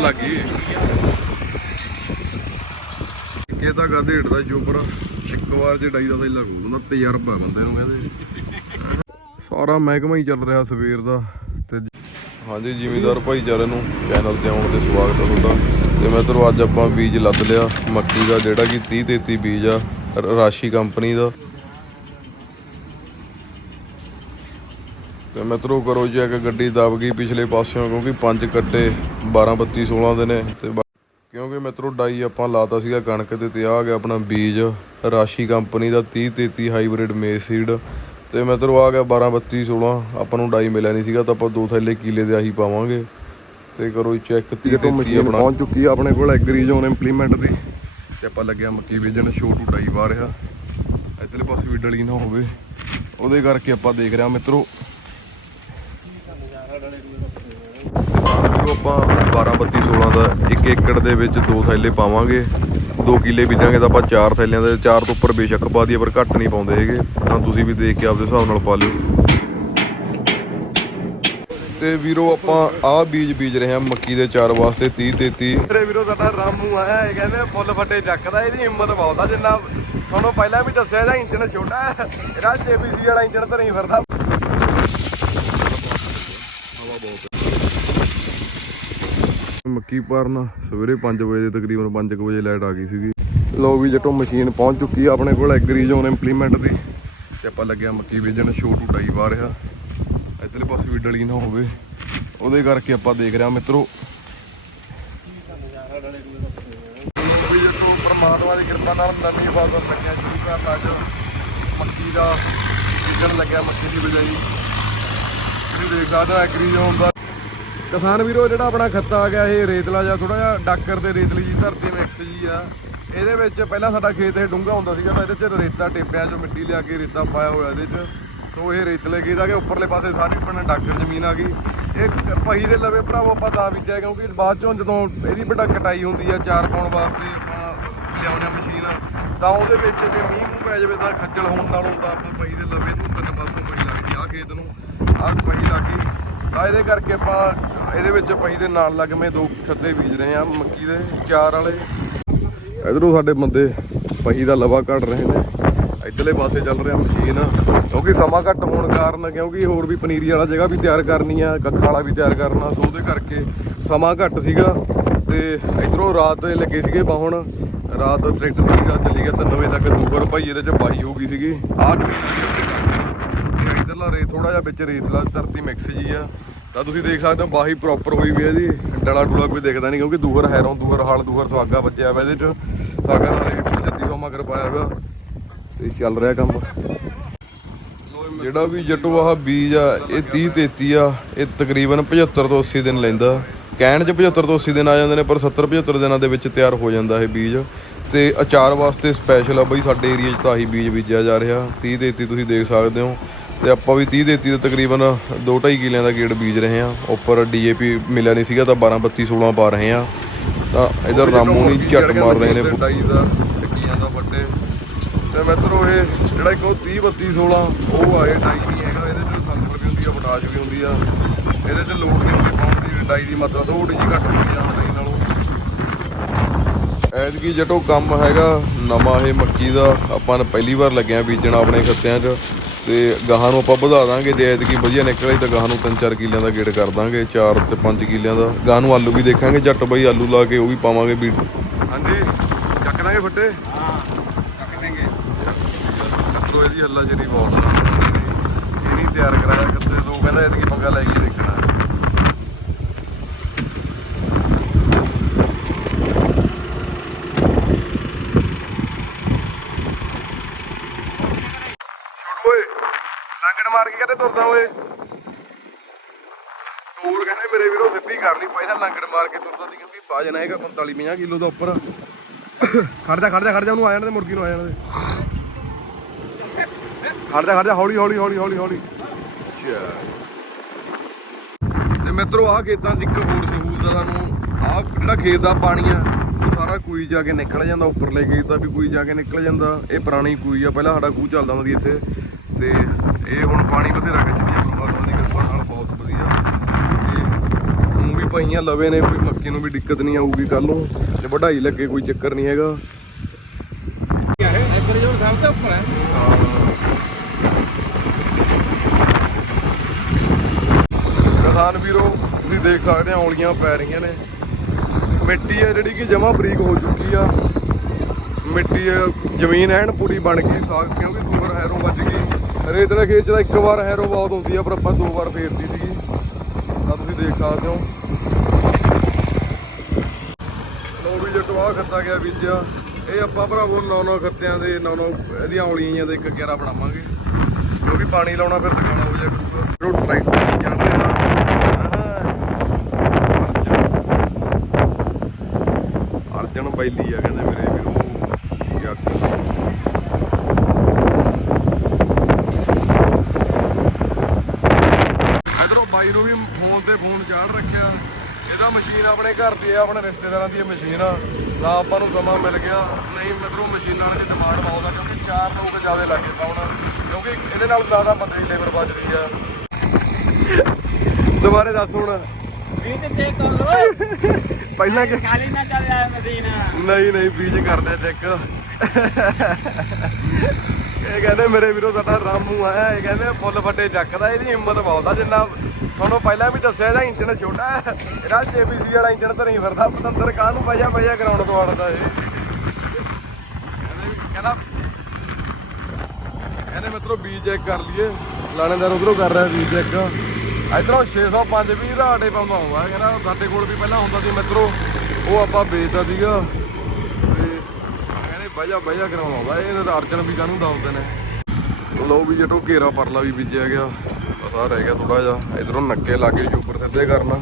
ਲੱਗੀ। ਇਹ ਤਾਂ ਗਾਦੇ ਢਦਾ ਚੋਪਰ ਇੱਕ ਵਾਰ ਜੇ ਡਾਈ ਦਾ ਤਾਂ ਲੱਗੂ ਉਹਨਾਂ ਤਜਰਬਾ ਬੰਦੇ ਨੂੰ ਕਹਿੰਦੇ। ਸਾਰਾ ਮਹਿਕਮਾ ਹੀ ਚੱਲ ਰਿਹਾ ਸਵੇਰ ਦਾ। ਤੇ ਹਾਂਜੀ, ਜ਼ਿਮੀਦਾਰ ਭਾਈਚਾਰੇ ਨੂੰ ਚੈਨਲ ਤੇ ਆਉਣ ਤੇ ਸਵਾਗਤ ਹੈ ਤੁਹਾਡਾ। ਤੇ ਮੈਂ ਤੁਹਾਨੂੰ ਅੱਜ ਆਪਾਂ ਬੀਜ ਲੱਦ ਲਿਆ। ਮੱਕੀ ਦਾ ਜਿਹੜਾ ਕਿ 30 33 ਬੀਜ ਆ ਰਾਸ਼ੀ ਕੰਪਨੀ ਦਾ। ਤੇ ਮਿੱਤਰੋ ਕਰੋ ਜੀ ਕਿ ਗੱਡੀ ਦਬ ਗਈ ਪਿਛਲੇ ਪਾਸਿਓਂ ਕਿਉਂਕਿ ਪੰਜ ਕੱਟੇ 12 32 16 ਦੇ ਨੇ ਤੇ ਕਿਉਂਕਿ ਮਿੱਤਰੋ ਡਾਈ ਆਪਾਂ ਲਾਤਾ ਸੀਗਾ ਕਣਕ ਤੇ ਤੇ ਆ ਗਿਆ ਆਪਣਾ ਬੀਜ ਰਾਸ਼ੀ ਕੰਪਨੀ ਦਾ 30 33 ਹਾਈਬ੍ਰਿਡ ਮੇਸ ਸੀਡ ਤੇ ਮਿੱਤਰੋ ਆ ਗਿਆ 12 32 16 ਆਪਾਂ ਨੂੰ ਡਾਈ ਮਿਲਿਆ ਨਹੀਂ ਸੀਗਾ ਤਾਂ ਆਪਾਂ ਦੋ ਥੈਲੇ ਕੀਲੇ ਦੇ ਆਹੀ ਪਾਵਾਂਗੇ ਤੇ ਕਰੋ ਚੈੱਕ 30 33 ਆਪਣਾ। ਪਹੁੰਚ ਚੁੱਕੀ ਆ ਆਪਣੇ ਕੋਲ ਐਗਰੀ ਜ਼ੋਨ ਇੰਪਲੀਮੈਂਟ ਦੀ ਤੇ ਆਪਾਂ ਲੱਗਿਆ ਮੱਕੀ ਬੀਜਣ ਛੋਟੂ ਡਾਈ ਵਾ ਰਿਹਾ। ਇੱਧਰਲੇ ਪਾਸੇ ਵੀ ਡਲੀ ਨਾ ਹੋਵੇ ਉਹਦੇ ਕਰਕੇ ਆਪਾਂ ਦੇਖ ਰਿਹਾ ਮਿੱਤਰੋ। ਵੀਰੋ ਆਪਾਂ 12 32 16 ਦਾ 1 ਏਕੜ ਦੇ ਵਿੱਚ ਦੋ ਥੈਲੇ ਪਾਵਾਂਗੇ। 2 ਕਿੱਲੇ ਬੀਜਾਂਗੇ ਤਾਂ ਆਪਾਂ ਚਾਰ ਥੈਲਿਆਂ ਦੇ ਚਾਰ ਤੋਂ ਉੱਪਰ ਬੇਸ਼ੱਕ ਪਾ ਦਈਏ ਪਰ ਘੱਟ ਨਹੀਂ ਪਾਉਂਦੇ ਹੈਗੇ। ਤਾਂ ਤੁਸੀਂ ਵੀ ਦੇਖ ਕੇ ਆਪਦੇ ਹਿਸਾਬ ਨਾਲ ਪਾ ਲਿਓ। ਤੇ ਵੀਰੋ ਆਪਾਂ ਆਹ ਬੀਜ ਬੀਜ ਰਹੇ ਹਾਂ ਮੱਕੀ ਦੇ ਚਾਰ ਵਾਸਤੇ 30 33 ਮੇਰੇ ਵੀਰੋ ਸਾਡਾ ਰਾਮੂ ਆ ਇਹ ਕਹਿੰਦੇ ਫੁੱਲ ਫੱਟੇ ਚੱਕਦਾ ਇਹਦੀ ਹਿੰਮਤ ਬਹੁਤ ਆ ਜਿੰਨਾ ਤੁਹਾਨੂੰ ਪਹਿਲਾਂ ਵੀ ਦੱਸਿਆ ਇਹਦਾ ਇੰਜਨ ਛੋਟਾ ਹੈ। ਇਹਦਾ ਜੇਬੀਸੀ ਵਾਲਾ ਇੰਜਨ ਤਾਂ ਨਹੀਂ ਫਿਰਦਾ। ਮੱਕੀ ਭਰਨ ਸਵੇਰੇ 5 ਵਜੇ, ਤਕਰੀਬਨ 5 ਵਜੇ ਲਾਈਟ ਆ ਗਈ ਸੀਗੀ। ਲੋ ਵੀ ਜਟੋ ਮਸ਼ੀਨ ਪਹੁੰਚ ਚੁੱਕੀ ਆ ਆਪਣੇ ਕੋਲ ਐਗਰੀ ਜ਼ੋਨ ਇੰਪਲੀਮੈਂਟ ਦੀ। ਤੇ ਆਪਾਂ ਲੱਗਿਆ ਮੱਕੀ ਬੀਜਣ ਛੋਟੂ ਡਾਈ ਵਾ ਰਿਹਾ ਇੱਧਰਲੇ ਪਾਸੇ ਵੀ ਡਲੀ ਨਾ ਹੋਵੇ। ਉਹਦੇ ਕਰਕੇ ਆਪਾਂ ਦੇਖ ਰਿਹਾ ਮਿੱਤਰੋ। ਵੀ ਜਟੋ, ਪਰਮਾਤਮਾ ਦੀ ਕਿਰਪਾ ਨਾਲ ਨਵੀਂ ਫਸਲ ਲੱਗਿਆ, ਸ਼ੁਰੂ ਕਰਨ ਅੱਜ ਮੱਕੀ ਦਾ ਬੀਜਣ ਲੱਗਿਆ, ਮੱਕੀ ਦੀ ਬਿਜਾਈ। ਤੁਸੀਂ ਦੇਖ ਸਕਦੇ ਹੋ ਐਗਰੀ ਜ਼ੋਨ ਦਾ ਕਿਸਾਨ ਵੀਰੋ, ਜਿਹੜਾ ਆਪਣਾ ਖੱਤਾ ਆ ਗਿਆ, ਇਹ ਰੇਤਲਾ ਜਾਂ ਥੋੜਾ ਜਿਹਾ ਡਾਕਰ ਤੇ ਰੇਤਲੀ ਜੀ ਧਰਤੀ ਮਿਕਸ ਜੀ ਆ। ਇਹਦੇ ਵਿੱਚ ਪਹਿਲਾਂ ਸਾਡਾ ਖੇਤ ਇਹ ਡੂੰਘਾ ਹੁੰਦਾ ਸੀਗਾ, ਤਾਂ ਇਹਦੇ 'ਚ ਰੇਤਾ ਟੇਪਿਆਂ 'ਚ ਮਿੱਟੀ ਲਿਆ ਕੇ ਰੇਤਾ ਪਾਇਆ ਹੋਇਆ ਇਹਦੇ 'ਚ। ਸੋ ਇਹ ਰੇਤਲੇ ਗਏ ਦਾ ਕਿ ਉੱਪਰਲੇ ਪਾਸੇ ਸਾਰੀ ਆਪਣਾ ਡਾਕਰ ਜ਼ਮੀਨ ਆ ਗਈ। ਇਹ ਪਹੀ ਦੇ ਲਵੇ ਭਰਾਵੋ, ਆਪਾਂ ਦਾ ਬੀਜਿਆ ਕਿਉਂਕਿ ਬਾਅਦ ਚੋਂ ਜਦੋਂ ਇਹਦੀ ਵੱਡਾ ਕਟਾਈ ਹੁੰਦੀ ਆ, ਚਾਰ ਪਾਉਣ ਵਾਸਤੇ ਆਪਾਂ ਲਿਆਉਂਦੇ ਆ ਮਸ਼ੀਨ, ਤਾਂ ਉਹਦੇ ਵਿੱਚ ਜੇ ਮੀਂਹ ਮੂੰਹ ਪੈ ਜਾਵੇ ਤਾਂ ਖੱਜਲ ਹੋਣ ਨਾਲੋਂ ਤਾਂ ਆਪਾਂ ਪਹੀ ਦੇ ਲਵੇ ਨੂੰ ਤਿੰਨ ਪਾਸੋਂ ਪਹੀ ਲੱਗਦੀ ਆ ਖੇਤ ਨੂੰ, ਆਹ ਪਹੀ ਲੱਗੀ ਤਾਂ ਇਹਦੇ ਕਰਕੇ ਆਪਾਂ ਇਹਦੇ ਵਿੱਚ ਪਹੀ ਦੇ ਨਾਲ ਲੱਗਵੇਂ ਦੋ ਖੱਤੇ ਬੀਜ ਰਹੇ ਆ ਮੱਕੀ ਦੇ ਚਾਰ ਵਾਲੇ। ਇਧਰੋਂ ਸਾਡੇ ਬੰਦੇ ਪਹੀ ਦਾ ਲਵਾ ਕੱਢ ਰਹੇ ਨੇ। ਇੱਧਰਲੇ ਪਾਸੇ ਚੱਲ ਰਿਹਾ ਮਸ਼ੀਨ, ਕਿਉਂਕਿ ਸਮਾਂ ਘੱਟ ਹੋਣ ਕਾਰਨ, ਕਿਉਂਕਿ ਹੋਰ ਵੀ ਪਨੀਰੀ ਵਾਲਾ ਜਗ੍ਹਾ ਵੀ ਤਿਆਰ ਕਰਨੀ ਆ, ਕੱਖਾਂ ਵਾਲਾ ਵੀ ਤਿਆਰ ਕਰਨਾ, ਸੋ ਉਹਦੇ ਕਰਕੇ ਸਮਾਂ ਘੱਟ ਸੀਗਾ। ਤੇ ਇਧਰੋਂ ਰਾਤ ਦੇ ਲੱਗੇ ਸੀਗੇ ਬਾਹਣ, ਰਾਤ ਟਰੈਕਟਰ ਸੀਗਾ, ਚੱਲੀ ਗਿਆ 3 ਵਜੇ ਤੱਕ। ਦੂਬਰ ਭਾਈ ਇਹਦੇ ਚ ਬਾਈ ਹੋ ਗਈ ਸੀਗੀ। ਆਹ ਤੇ ਇਧਰਲਾ ਰੇ ਥੋੜਾ ਜਿਹਾ ਵਿੱਚ ਰੇਸਲਾ ਧਰਤੀ ਮਿਕਸ ਜੀ ਆ। ਤਾਂ ਤੁਸੀਂ ਦੇਖ ਸਕਦੇ ਹੋ ਬਾਹੀ ਪ੍ਰੋਪਰ ਹੋਈ ਵੀ ਹੈ ਇਹਦੀ ਡਲਾ ਡੂਲਾ ਕੋਈ ਦਿਖਦਾ ਨਹੀਂ ਕਿਉਂਕਿ ਦੂਹਰ ਹੈਰੋਂ ਦੂਹਰ ਹਾਲ ਦੂਹਰ ਸੁਆਗਾ ਵੱਜਿਆ ਵਾ ਇਹਦੇ ਚ। ਸਾਗਾ ਨਾਲ 3600 ਮਗਰ ਪਾਇਆ ਹੋਇਆ। ਤੇ ਚੱਲ ਰਿਹਾ ਕੰਮ। ਜਿਹੜਾ ਵੀ ਜੱਟੂ ਆਹ ਬੀਜ ਆ, ਇਹ 30 33 ਆ, ਇਹ ਤਕਰੀਬਨ 75 ਤੋਂ 80 ਦਿਨ ਲੈਂਦਾ। ਕਹਿਣ 'ਚ 75 ਤੋਂ 80 ਦਿਨ ਆ ਜਾਂਦੇ ਨੇ, ਪਰ 70 75 ਦਿਨਾਂ ਦੇ ਵਿੱਚ ਤਿਆਰ ਹੋ ਜਾਂਦਾ ਇਹ ਬੀਜ। ਤੇ ਅਚਾਰ ਵਾਸਤੇ ਸਪੈਸ਼ਲ ਆ ਬਈ, ਸਾਡੇ ਏਰੀਆ 'ਚ ਤਾਂ ਆਹੀ ਬੀਜ ਬੀਜਿਆ ਜਾ ਰਿਹਾ। 30 33 ਤੁਸੀਂ ਦੇਖ ਸਕਦੇ ਹੋ। ਤੇ ਆਪਾਂ ਵੀ 30 33 ਦੇ ਤਕਰੀਬਨ 2.5 ਕਿੱਲਿਆਂ ਦਾ ਗੇੜ ਬੀਜ ਰਹੇ ਆ ਉੱਪਰ ਡੀਏਪੀ ਮਿਲਿਆ ਨਹੀਂ ਸੀਗਾ ਤਾਂ 12 32 16 ਪਾ ਰਹੇ ਆ ਤਾਂ ਇਧਰ ਰਾਮੂ ਨਹੀਂ ਝੱਟ ਮਾਰ ਰਹੇ ਨੇ। ਡਾਈ ਦਾ ਟਿੱਕੀਆਂ ਦਾ ਵੱਡੇ ਤੇ ਮਿੱਤਰੋ ਇਹ ਜਿਹੜਾ ਇੱਕ ਉਹ 30 32 16 ਉਹ ਆਏ ਡਾਈ ਨਹੀਂ ਹੈਗਾ। ਇਹਦੇ ਚ ਵੀ ਹੁੰਦੀ ਆ ਪੋਟਾਸ਼ ਵੀ ਹੁੰਦੀ ਆ। ਇਹਦੇ ਚ ਲੋਡ ਨਹੀਂ ਹੁੰਦੀ ਪਾਉਣ ਦੀ ਡਾਈ ਦੀ ਮਾਤਰਾ ਥੋੜੀ ਜਿਹੀ ਘੱਟ ਹੁੰਦੀ ਆ ਡਾਈ ਨਾਲੋਂ। ਐਤਕੀ ਜਟੋ ਕੰਮ ਹੈਗਾ ਨਵਾਂ ਇਹ ਮੱਕੀ ਦਾ। ਆਪਾਂ ਨੇ ਪਹਿਲੀ ਵਾਰ ਲੱਗਿਆ ਬੀਜਣਾ ਆਪਣੇ ਖੱਤਿਆਂ 'ਚ। ਤੇ ਗਾਹਾਂ ਨੂੰ ਆਪਾਂ ਵਧਾ ਦਾਂਗੇ ਜੇ ਐਤਕੀ ਵਧੀਆ ਨਿਕਲੇ ਤਾਂ ਗਾਹਾਂ ਨੂੰ 3-4 ਕਿੱਲਿਆਂ ਦਾ ਗੇੜ ਕਰ ਦਾਂਗੇ 4 ਤੇ 5 ਕਿੱਲਿਆਂ ਦਾ। ਗਾਹਾਂ ਨੂੰ ਆਲੂ ਵੀ ਦੇਖਾਂਗੇ ਜੱਟ ਬਾਈ ਆਲੂ ਲਾ ਕੇ ਉਹ ਵੀ ਪਾਵਾਂਗੇ ਬੀਜ ਹਾਂਜੀ ਚੱਕ ਦਾਂਗੇ ਫੱਟੇ? ਹਾਂ ਚੱਕ ਦੇਂਗੇ। ਇਹਦੀ ਹੱਲਾ ਜਿਹੜੀ ਬਹੁਤ ਆ। ਇਹ ਨਹੀਂ ਤਿਆਰ ਕਰਾਇਆ ਕਿਤੇ ਤੋਂ ਕਹਿੰਦਾ ਇਹਦੀ ਪੰਗਾ ਲੈ ਕੇ ਦੇਖਣਾ ਛੋਟੂ ਓਏ ਲੰਗੜ ਮਾਰ ਕੇ ਕਹਿੰਦੇ ਤੁਰਦਾ ਓਏ ਟੂਲ ਕਹਿੰਦੇ ਮੇਰੇ ਵੀਰੋ ਸਿੱਧੀ ਕਰ ਲਈ ਪਹਿਲਾਂ ਲੰਗੜ ਮਾਰ ਕੇ ਤੁਰਦਾ ਸੀ ਕਿਉਂਕਿ ਵਜਨ ਹੈਗਾ 45 50 ਕਿਲੋ ਦਾ ਉੱਪਰ। ਖੜ ਜਾ, ਖੜ ਉਹਨੂੰ ਆ ਜਾਣ ਦੇ, ਮੁਰਗੀ ਨੂੰ ਆ ਜਾਣ ਦੇ। ਖੜ ਜਾ ਹੌਲੀ ਹੌਲੀ ਹੌਲੀ ਹੌਲੀ ਹੌਲੀ। ਤੇ ਮਿੱਤਰੋ, ਆਹ ਖੇਤਾਂ 'ਚ ਇੱਕ ਹੋਰ ਸਹੂਲਤ ਆ ਸਾਨੂੰ ਆਹ ਜਿਹੜਾ ਖੇਤ ਦਾ ਪਾਣੀ ਆ, ਉਹ ਸਾਰਾ ਕੂਈ ਜਾ ਕੇ ਨਿਕਲ ਜਾਂਦਾ, ਉੱਪਰਲੇ ਖੇਤ ਦਾ ਵੀ ਕੂਈ ਜਾ ਕੇ ਨਿਕਲ ਜਾਂਦਾ। ਇਹ ਪੁਰਾਣੀ ਕੂਈ ਆ, ਪਹਿਲਾਂ ਸਾਡਾ ਖੂਹ ਚੱਲਦਾ ਹੁੰਦਾ ਸੀ ਇੱਥੇ। ਤੇ ਇਹ ਹੁਣ ਪਾਣੀ ਬਥੇਰਾ ਖਿੱਚਦੀ ਆ ਪਰਮਾਤਮਾ ਦੀ ਕਿਰਪਾ ਨਾਲ ਬਹੁਤ ਵਧੀਆ ਤੇ ਹੁਣ ਵੀ ਪਈਆਂ ਲਵੇ ਨੇ ਕੋਈ ਮੱਕੀ ਨੂੰ ਵੀ ਦਿੱਕਤ ਨਹੀਂ ਆਊਗੀ ਕੱਲ ਨੂੰ ਤੇ ਵਢਾਈ ਲੱਗੇ ਕੋਈ ਚੱਕਰ ਨਹੀਂ ਹੈਗਾ। ਤੋਂ ਉੱਪਰ ਹੈ। ਕਿਸਾਨ ਵੀਰੋ ਤੁਸੀਂ ਦੇਖ ਸਕਦੇ ਆ ਔਲੀਆਂ ਪੈ ਰਹੀਆਂ ਨੇ। ਮਿੱਟੀ ਹੈ ਜਿਹੜੀ ਕਿ ਜਮਾ ਬਰੀਕ ਹੋ ਚੁੱਕੀ ਆ। ਮਿੱਟੀ ਜ਼ਮੀਨ ਐਨ ਪੂਰੀ ਬਣ ਗਈ ਸਾਗ ਕਿਉਂਕਿ ਦੂਰ ਹੈਰੋ ਵੱਜ ਗਈ। ਰੇਤ ਦੇ ਖੇਤ ਇੱਕ ਵਾਰ ਹੈਰੋ ਬਹੁਤ ਹੁੰਦੀ ਆ ਪਰ ਆਪਾਂ ਦੋ ਵਾਰ ਫੇਰਦੀ ਸੀਗੀ। ਤਾਂ ਤੁਸੀਂ ਦੇਖ ਸਕਦੇ ਹੋ। ਲੋ ਖੱਤਾ ਗਿਆ ਬੀਜਿਆ ਇਹ ਆਪਾਂ ਭਰਾਵੋ ਨੌ ਨੌ ਖੱਤਿਆਂ ਦੇ ਨੌ ਨੌ ਇਹਦੀਆਂ ਔਲੀਆਂ ਦੇ ਇੱਕ ਗਿਆਰਾ ਬਣਾਵਾਂਗੇ। ਕਿਉਂਕਿ ਪਾਣੀ ਲਾਉਣਾ ਫਿਰ ਸਕਾਣਾ ਹੋ ਜਾਏਗਾ ਰੋਡ ਟਰੈਕਟਰ ਚੱਲ ਰਿਹਾ ਅਰਜਨ। ਬੈਲੀ ਆ ਕਹਿੰਦੇ ਮੇਰੇ ਵੀਰੋ ਇਧਰੋਂ ਬਾਈ ਨੂੰ ਵੀ ਫੋਨ ਤੇ ਫੋਨ ਚਾੜ ਰੱਖਿਆ। ਇਹਦਾ ਮਸ਼ੀਨ ਆਪਣੇ ਘਰ ਦੀ ਆ ਆਪਣੇ ਰਿਸ਼ਤੇਦਾਰਾਂ ਦੀ ਇਹ ਮਸ਼ੀਨ ਆ। ਨਾ ਆਪਾਂ ਨੂੰ ਸਮਾਂ ਮਿਲ ਗਿਆ ਨਹੀਂ ਮਤਲਬ ਮਸ਼ੀਨਾਂ ਦੀ ਡਿਮਾਂਡ ਬਹੁਤ ਆ ਕਿਉਂਕਿ ਚਾਰ ਲੋਕ ਜ਼ਿਆਦਾ ਲੱਗੇ ਪਾਉਣ ਕਿਉਂਕਿ ਇਹਦੇ ਨਾਲ ਜ਼ਿਆਦਾ ਬੰਦੇ ਦੀ ਲੇਬਰ ਬਚਦੀ ਆ। ਦੁਬਾਰੇ ਦੱਸ ਹੁਣ। ਵੀ ਤੇ ਕਰ ਲੋ ਪਹਿਲਾਂ ਕਿ ਖਾਲੀ ਨਾ ਚੱਲ ਜਾਏ ਮਸ਼ੀਨ। ਨਹੀਂ ਨਹੀਂ ਬੀਜ ਕਰਦੇ ਚੈੱਕ ਇਹ ਕਹਿੰਦੇ ਮੇਰੇ ਵੀਰੋ ਸਾਡਾ ਰਾਮੂ ਆ, ਇਹ ਕਹਿੰਦੇ ਫੁੱਲ ਫੱਟੇ ਚੱਕਦਾ, ਇਹਦੀ ਹਿੰਮਤ ਬਹੁਤ ਆ ਜਿੰਨਾ ਤੁਹਾਨੂੰ ਪਹਿਲਾਂ ਵੀ ਦੱਸਿਆ ਇਹਦਾ ਇੰਜਨ ਛੋਟਾ ਹੈ। ਇਹਦਾ ਜੇਬੀਸੀ ਵਾਲਾ ਇੰਜਨ ਧਰੀ ਫਿਰਦਾ, ਪਤੰਦਰ ਕਾਹ ਨੂੰ ਪਜਾ ਪਜਾ ਗਰਾਊਂਡ ਤੋਂ ਆੜਦਾ ਇਹ। ਵੀ- ਕਹਿੰਦਾ ਕਹਿੰਦੇ ਮਿੱਤਰੋ ਬੀਜ ਚੈੱਕ ਕਰ ਲਈਏ। ਲਾਣੇਦਾਰ ਉਧਰੋਂ ਕਰ ਰਿਹਾ ਬੀਜ ਚੈੱਕ ਇਧਰੋਂ 605 ਵੀ ਦਾ ਆਟੇ ਪਾਉਂਦਾ ਹੋਊਗਾ ਕਹਿੰਦਾ ਸਾਡੇ ਕੋਲ ਵੀ ਪਹਿਲਾਂ ਹੁੰਦਾ ਸੀ ਮਿੱਤਰੋ, ਉਹ ਆਪਾਂ ਵੇਚਦਾ ਸੀਗਾ। ਕਹਿੰਦੇ ਵਜਾ ਵਜਾ ਇਹ ਅਰਜਨ ਵੀ ਕਾਹਨੂੰ ਦੱਸਦੇ ਨੇ। ਲਓ ਵੀ ਜਟੋ ਘੇਰਾ ਪਰਲਾ ਵੀ ਬੀਜਿਆ ਗਿਆ। ਬਸ ਰਹਿ ਗਿਆ ਥੋੜਾ ਜਿਹਾ। ਇਧਰੋਂ ਨੱਕੇ ਲਾਗੇ ਉੱਪਰ ਸਿੱਧੇ ਕਰਨਾ।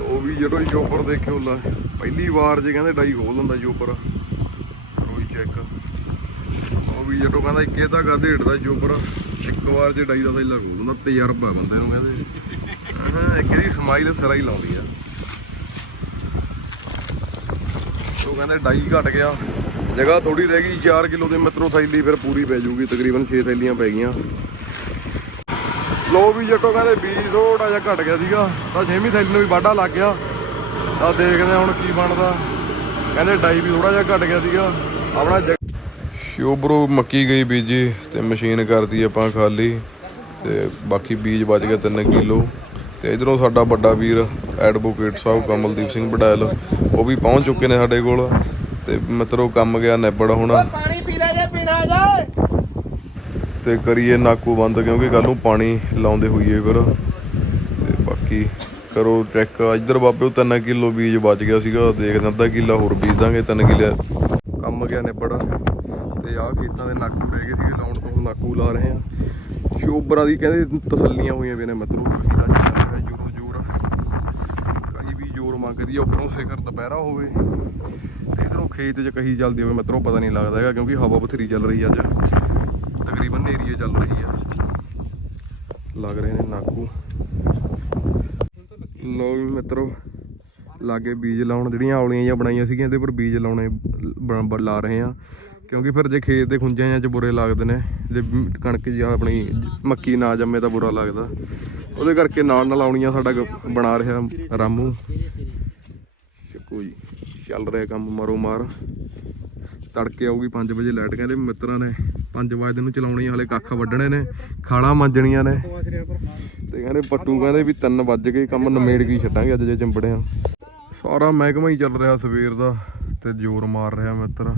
ਉਹ ਵੀ ਜਦੋਂ ਜੋਪਰ ਦੇਖਿਓ ਲਾ। ਪਹਿਲੀ ਵਾਰ ਜੇ ਕਹਿੰਦੇ ਡਾਈ ਖੋਲ ਦਿੰਦਾ ਜੋਪਰ ਰੋਈ ਚੈੱਕ ਉਹ ਵੀ ਜਦੋਂ ਕਹਿੰਦਾ ਇੱਕੇ ਤਾਂ ਗਾ ਢੇੜਦਾ ਜੋਪਰ ਇੱਕ ਵਾਰ ਜੇ ਡਾਈ ਦਾ ਥੈਲਾ ਖੋਲ ਦਿੰਦਾ, ਤਜਰਬਾ ਬੰਦੇ ਨੂੰ ਕਹਿੰਦੇ। ਇੱਕ ਇਹਦੀ ਸਮਾਈ ਦਾ ਸਿਰਾ ਹੀ ਲਾਉਂਦੀ ਆ। ਉਹ ਕਹਿੰਦੇ ਡਾਈ ਘਟ ਗਿਆ। ਜਗ੍ਹਾ ਥੋੜੀ ਰਹਿ ਗਈ 4 ਕਿਲੋ ਦੇ ਮਿੱਤਰੋ ਥੈਲੀ ਫਿਰ ਪੂਰੀ ਪੈ ਜੂਗੀ ਤਕਰੀਬਨ 6 ਥੈਲੀਆਂ ਪੈ ਗਈਆਂ। ਲੋ ਵੀ ਜੱਟੋ ਕਹਿੰਦੇ ਬੀਜ ਥੋੜਾ ਜਿਹਾ ਘਟ ਗਿਆ ਸੀਗਾ, ਤਾਂ 6ਵੀਂ ਥੈਲੀ ਨੂੰ ਵੀ ਵਾਢਾ ਲੱਗ ਗਿਆ। ਤਾਂ ਦੇਖਦੇ ਹਾਂ ਹੁਣ ਕੀ ਬਣਦਾ। ਕਹਿੰਦੇ ਡਾਈ ਵੀ ਥੋੜਾ ਜਿਹਾ ਘਟ ਗਿਆ ਸੀਗਾ। ਆਪਣਾ ਸ਼ੋਬਰੋ ਮੱਕੀ ਗਈ ਬੀਜੀ ਤੇ ਮਸ਼ੀਨ ਕਰਤੀ ਆਪਾਂ ਖਾਲੀ ਤੇ ਬਾਕੀ ਬੀਜ ਬਚ ਗਿਆ 3 ਕਿਲੋ। ਤੇ ਇਧਰੋਂ ਸਾਡਾ ਵੱਡਾ ਵੀਰ ਐਡਵੋਕੇਟ ਸਾਹਿਬ ਕਮਲਦੀਪ ਸਿੰਘ ਬਡੈਲ ਉਹ ਵੀ ਪਹੁੰਚ ਚੁੱਕੇ ਨੇ ਸਾਡੇ ਕੋਲ। ਤੇ ਮਿੱਤਰੋ ਕੰਮ ਗਿਆ ਨਿਬੜ ਹੁਣ। ਪਾਣੀ ਪੀ ਲੈ ਜੇ ਪੀਣਾ ਜਾਏ ਤੇ ਕਰੀਏ ਨਾਕੂ ਬੰਦ ਕਿਉਂਕਿ ਕੱਲ ਨੂੰ ਪਾਣੀ ਲਾਉਂਦੇ ਹੋਈਏ ਫਿਰ। ਤੇ ਬਾਕੀ ਕਰੋ ਚੈੱਕ ਇੱਧਰ ਬਾਬੇ ਉਹ 3 ਕਿਲੋ ਬੀਜ ਬਚ ਗਿਆ ਸੀਗਾ। ਦੇਖਦੇ ਅੱਧਾ ਕਿੱਲਾ ਹੋਰ ਬੀਜ ਦਾਂਗੇ 3 ਕਿੱਲੇ। ਕੰਮ ਗਿਆ ਨਿਬੜ। ਤੇ ਆਹ ਖੇਤਾਂ ਦੇ ਨਾਕੂ ਰਹਿ ਗਏ ਸੀਗੇ ਲਾਉਣ ਤੋਂ ਨਾਕੂ ਲਾ ਰਹੇ ਆ ਸ਼ੋਬਰਾਂ ਦੀ ਕਹਿੰਦੇ ਤਸੱਲੀਆਂ ਹੋਈਆਂ ਵੀ ਨੇ ਮਤਰੂ। ਕਹੀ ਚੱਲ ਰਿਹਾ ਜੋਰ ਜੋਰ। ਕਹੀ ਵੀ ਜੋਰ ਮੰਗਦੀ ਆ, ਉੱਪਰੋਂ ਸਿਖਰ ਦੁਪਹਿਰਾ ਹੋਵੇ। ਤੇ ਇਧਰੋਂ ਖੇਤ 'ਚ ਕਹੀ ਚੱਲਦੀ ਹੋਵੇ ਮਤਰੋਂ, ਪਤਾ ਨਹੀਂ ਲੱਗਦਾ ਹੈਗਾ ਕਿਉਂਕਿ ਹਵਾ ਬਥੇਰੀ ਚੱਲ ਰਹੀ ਅੱਜ। ਤਕਰੀਬਨ ਨੇਰੀਏ ਚੱਲ ਰਹੀ ਆ। ਲੱਗ ਰਹੇ ਨੇ ਨਾਕੂ। ਲੋ ਵੀ ਮਿੱਤਰੋ, ਲਾਗੇ ਬੀਜ ਲਾਉਣ ਜਿਹੜੀਆਂ ਔਲੀਆਂ ਜਾਂ ਬਣਾਈਆਂ ਸੀਗੀਆਂ, ਇਹਦੇ ਪਰ ਬੀਜ ਲਾਉਣੇ ਲਾ ਰਹੇ ਆ। ਕਿਉਂਕਿ ਫਿਰ ਜੇ ਖੇਤ ਦੇ ਖੁੰਝਾਂ ਜਾਂ ਚ ਬੁਰੇ ਲੱਗਦੇ ਨੇ ਜੇ ਕਣਕ ਜਾਂ ਆਪਣੀ ਮੱਕੀ ਨਾ ਜੰਮੇ ਤਾਂ ਬੁਰਾ ਲੱਗਦਾ। ਉਹਦੇ ਕਰਕੇ ਨਾਲ ਨਾਲ ਆਉਣੀਆਂ ਸਾਡਾ ਬਣਾ ਰਿਹਾ ਰਾਮੂ। ਚੱਕੋ ਜੀ ਚੱਲ ਰਿਹਾ ਕੰਮ ਮਾਰੋ ਮਾਰ। ਤੜਕੇ ਆਊਗੀ 5 ਵਜੇ ਲਾਈਟ ਕਹਿੰਦੇ ਮਿੱਤਰਾਂ ਨੇ 5 ਵਜੇ ਨੂੰ ਚਲਾਉਣੀ ਆ, ਹਲੇ ਕੱਖ ਵੱਢਣੇ ਨੇ ਖਾਲਾਂ ਮਾਂਜਣੀਆਂ ਨੇ। ਤੇ ਕਹਿੰਦੇ ਪੱਟੂ ਕਹਿੰਦੇ ਵੀ 3 ਵੱਜ ਗਏ ਕੰਮ ਨਮੇੜ ਕੇ ਹੀ ਛੱਡਾਂਗੇ ਅੱਜ ਜੇ ਚੰਬੜਿਆ। ਸਾਰਾ ਮਹਿਕਮਾ ਹੀ ਚੱਲ ਰਿਹਾ ਸਵੇਰ ਦਾ ਤੇ ਜ਼ੋਰ ਮਾਰ ਰਿਹਾ ਮਿੱਤਰ।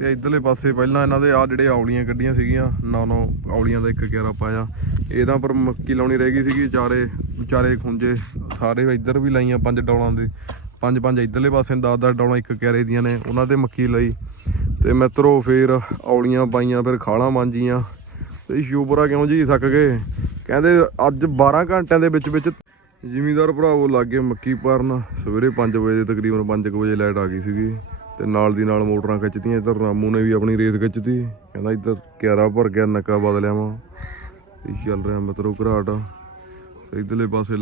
ਤੇ ਇਧਰਲੇ ਪਾਸੇ ਪਹਿਲਾਂ ਇਹਨਾਂ ਦੇ ਆ ਜਿਹੜੇ ਔਲੀਆਂ ਕੱਢੀਆਂ ਸੀਗੀਆਂ, ਨੌ ਨੌ ਔਲੀਆਂ ਦਾ ਇੱਕ ਗਿਆਰਾ ਪਾਇਆ। ਇਹਦਾ ਪਰ ਮੱਕੀ ਲਾਉਣੀ ਰਹਿ ਗਈ ਸੀਗੀ, ਚਾਰੇ ਚਾਰੇ ਖੁੰਝੇ ਸਾਰੇ ਇੱਧਰ ਵੀ ਲਾਈਆਂ ਪੰਜ ਡੌਲਾਂ ਦੇ। ਪੰਜ ਪੰਜ ਇਧਰਲੇ ਪਾਸੇ 10 10 ਡੌਲਾਂ ਇੱਕ ਕਿਆਰੇ ਦੀਆਂ ਨੇ, ਉਹਨਾਂ ਤੇ ਮੱਕੀ ਲਈ। ਤੇ ਮਿੱਤਰੋ ਫੇਰ ਔਲੀਆਂ ਪਾਈਆਂ, ਫਿਰ ਖਾਲਾਂ ਮਾਂਜੀਆਂ। ਤੇ ਸ਼ੂਪਰਾ ਕਿਉਂ ਜੀ ਥੱਕ ਗਏ? ਕਹਿੰਦੇ ਅੱਜ 12 ਘੰਟਿਆਂ ਦੇ ਵਿੱਚ ਵਿੱਚ ਜ਼ਿਮੀਦਾਰ ਭਰਾਵੋ ਲੱਗੇ ਮੱਕੀ ਭਰਨ ਸਵੇਰੇ 5 ਵਜੇ ਦੇ ਤਕਰੀਬਨ 5 ਵਜੇ ਲਾਈਟ ਆ ਗਈ ਸੀਗੀ। ਤੇ ਨਾਲ ਦੀ ਨਾਲ ਮੋਟਰਾਂ ਖਿੱਚਤੀਆਂ, ਇੱਧਰ ਰਾਮੂ ਨੇ ਵੀ ਆਪਣੀ ਰੇਸ ਖਿੱਚਤੀ। ਕਹਿੰਦਾ ਇੱਧਰ ਕਿਆਰਾ ਭਰ ਗਿਆ, ਨੱਕਾ ਬਦਲਿਆ ਵਾ। ਤੇ ਚੱਲ ਰਿਹਾ ਮਿੱਤਰੋ ਘਰਾਟ। ਤੇ ਇਧਰਲੇ ਪਾਸੇ